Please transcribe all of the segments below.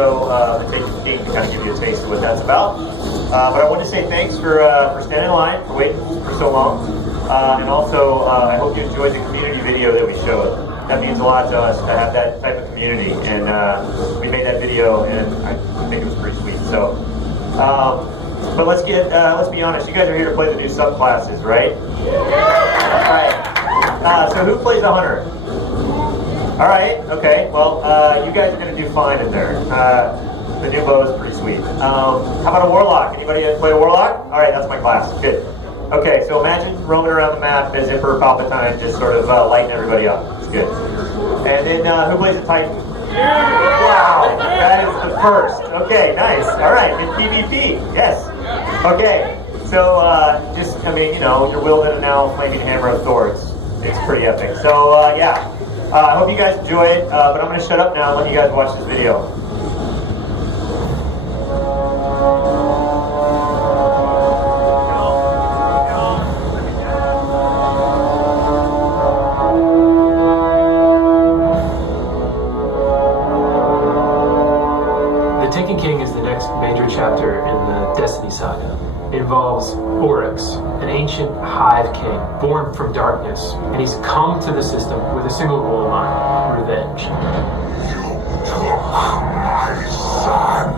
video, The Taken King, to kind of give you a taste of what that's about. But I want to say thanks for standing in line, for waiting for so long. And also, I hope you enjoyed the community video that we showed. That means a lot to us to have that type of community. And we made that video, and I think it was pretty sweet. So, but let's be honest. You guys are here to play the new subclasses, right? Yeah. All right. So who plays the hunter? All right. Okay. Well, you guys are going to do fine in there. The new bow is pretty sweet. How about a warlock? Anybody play a warlock? All right. That's my class. Good. Okay. So imagine roaming around the map as Emperor Palpatine, just sort of lighting everybody up. It's good. And then who plays a Titan? Wow. That is the first. Okay. Nice. All right. In PvP. Yes. Okay. So you're wielding a now flaming hammer of Thor. It's pretty epic. So yeah. I hope you guys enjoy it, but I'm going to shut up now and let you guys watch this video. The Taken King is the next major chapter in the Destiny saga. It involves Oryx, an ancient hive king born from darkness, and he's come to the system with a single goal in mind: revenge. My son.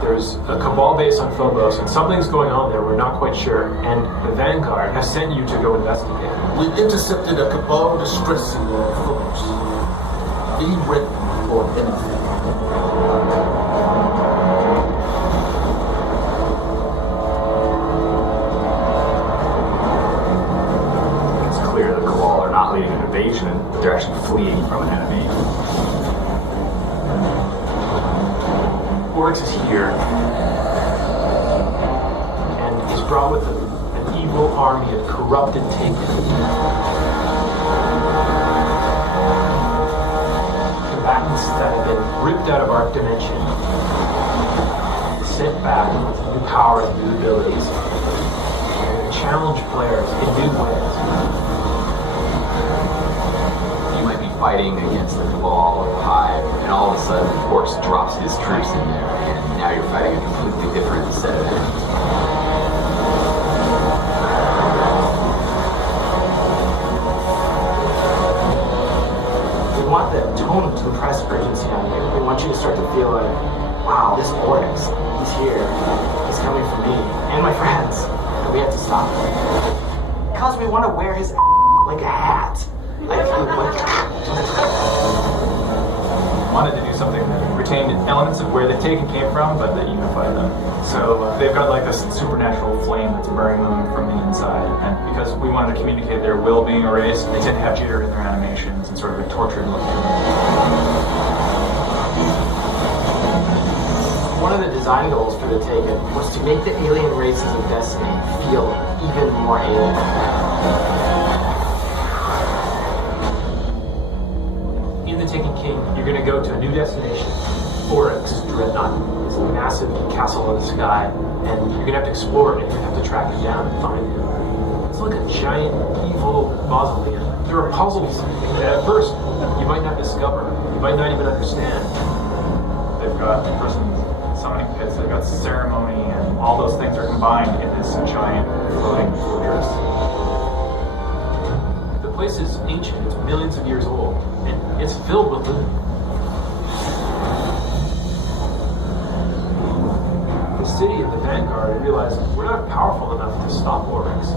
There's a Cabal base on Phobos, and something's going on there, we're not quite sure, and the Vanguard has sent you to go investigate. We intercepted a Cabal distress signal on Phobos. Be ready for anything. It's clear the Cabal are not leading an invasion, but they're actually fleeing from an enemy. Oryx is here, and he's brought with him an evil army of corrupted Taken. Combatants that have been ripped out of our dimension, sent back with new powers and new abilities, and challenge players in new ways. You might be fighting against the Cabal or the Hive, and all of a sudden, Oryx drops his troops in there, and now you're fighting a completely different set of enemies. We want the tone to impress urgency on you. We want you to start to feel like, wow, this Oryx, he's here. He's coming for me and my friends, and we have to stop him. Because we want to wear his like a hat. Wanted to do something that retained elements of where the Taken came from, but that unified them. So they've got like this supernatural flame that's burning them from the inside, and because we wanted to communicate their will being erased, they tend to have jitter in their animations and sort of a tortured look. One of the design goals for the Taken was to make the alien races of Destiny feel even more alien. Taken King, you're going to go to a new destination, Oryx Dreadnought. It's a massive castle in the sky, and you're going to have to explore it, and you're going to have to track it down and find it. It's like a giant, evil mausoleum. There are puzzles that at first you might not discover, you might not even understand. They've got prison summoning pits, they've got ceremony, and all those things are combined in this giant floating fortress. The place is ancient, it's millions of years old, and it's filled with loot. The city and the Vanguard realize we're not powerful enough to stop Oryx.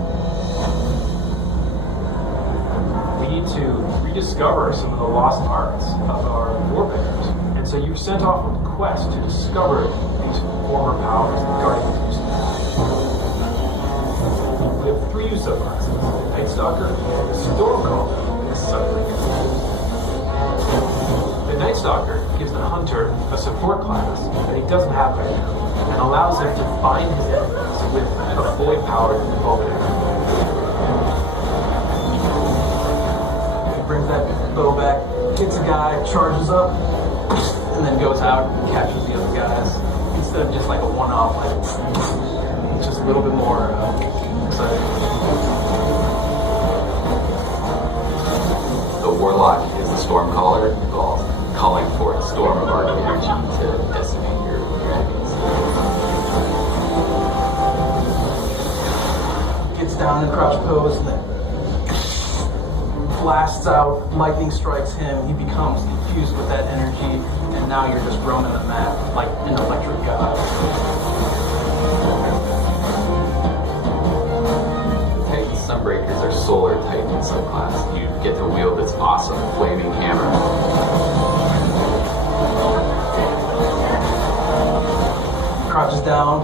We need to rediscover some of the lost arts of our forebears. And so you're sent off on a quest to discover these former powers that Guardians used to have. We have three new subclasses: the Night Stalker, the Stormcaller, and the Sunbreaker. The Night Stalker gives the Hunter a support class that he doesn't have right now, and allows him to bind his enemies with a fully powered Vulcan. He brings that bow back, hits a guy, charges up, and then goes out and captures the other guys. Instead of just like a one-off, like it's just a little bit more exciting. Stormcaller, well, calling forth a storm of arc energy to decimate your enemies. Gets down in crouch pose and then blasts out, lightning strikes him, he becomes infused with that energy, and now you're just roaming the map like an electric god. Titan Sunbreakers are Solar Titan subclass. You get to wield this awesome flaming hammer. Crouches down,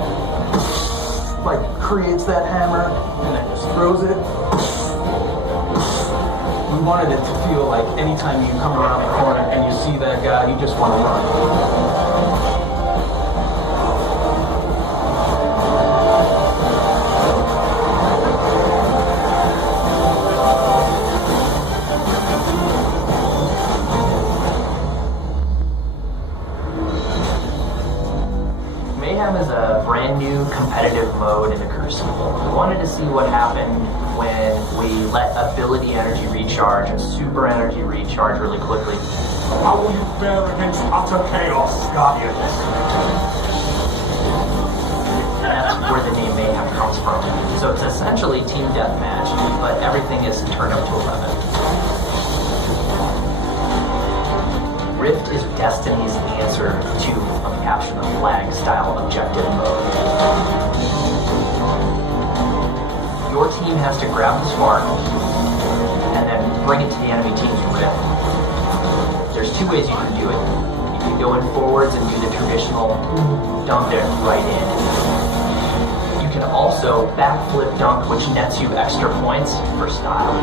like creates that hammer, and then just throws it. We wanted it to feel like anytime you come around the corner and you see that guy, you just want to run. Mayhem is a brand new competitive mode in the Crucible. We wanted to see what happened when we let ability energy recharge and super energy recharge really quickly. How will you fare against utter chaos, Guardians? And that's where the name Mayhem comes from. So it's essentially team deathmatch, but everything is turned up to 11. Rift is Destiny's answer to a capture the flag style objective mode. Your team has to grab the spark and then bring it to the enemy team's Rift. There's two ways you can do it. You can go in forwards and do the traditional dump it right in. You can also backflip dunk, which nets you extra points for style.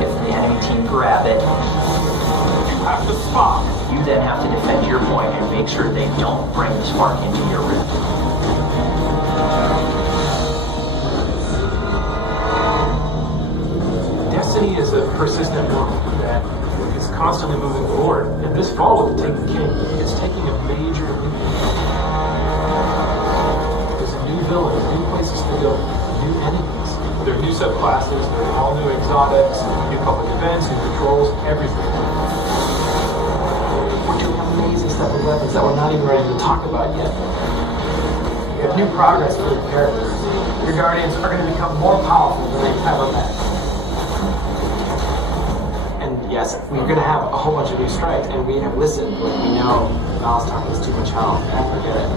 If the enemy team grab it, You have the spark. you then have to defend your point and make sure they don't bring the spark into your Rift. Destiny is a persistent world that is constantly moving forward. And this fall with the Taken King, it's taking a major leap. There's a new villain, new places to go, new enemies. There are new subclasses, there are all new exotics, new public events, new patrols, everything. We're doing amazing stuff with weapons that we're not even ready to talk about yet. We have new progress for the characters. Your Guardians are going to become more powerful than they've ever been. And yes, we're going to have a whole bunch of new strikes, and we have listened, but we know Val's talking is too much health. Forget it.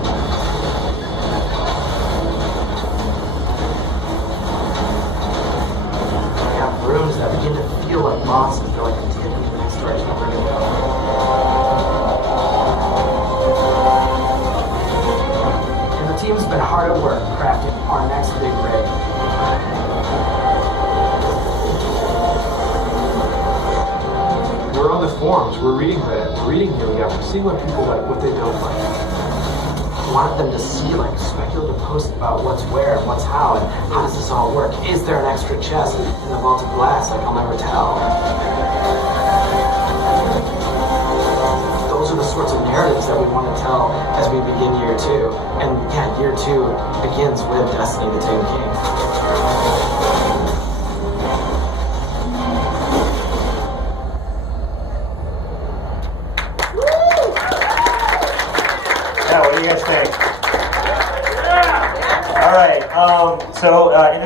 We have rooms that begin to feel like bosses. They're like a tip into the next direction we're going to go. And the team's been hard at work crafting our next big raid. We're on the forums, we're reading Reddit, we're reading here, we're seeing what people like, what they don't like. I wanted them to see like speculative posts about what's where and what's how and how does this all work. Is there an extra chest in the vault of glass? Like I'll never tell. Those are the sorts of narratives that we want to tell as we begin year 2. And yeah, year 2 begins with Destiny the Taken King.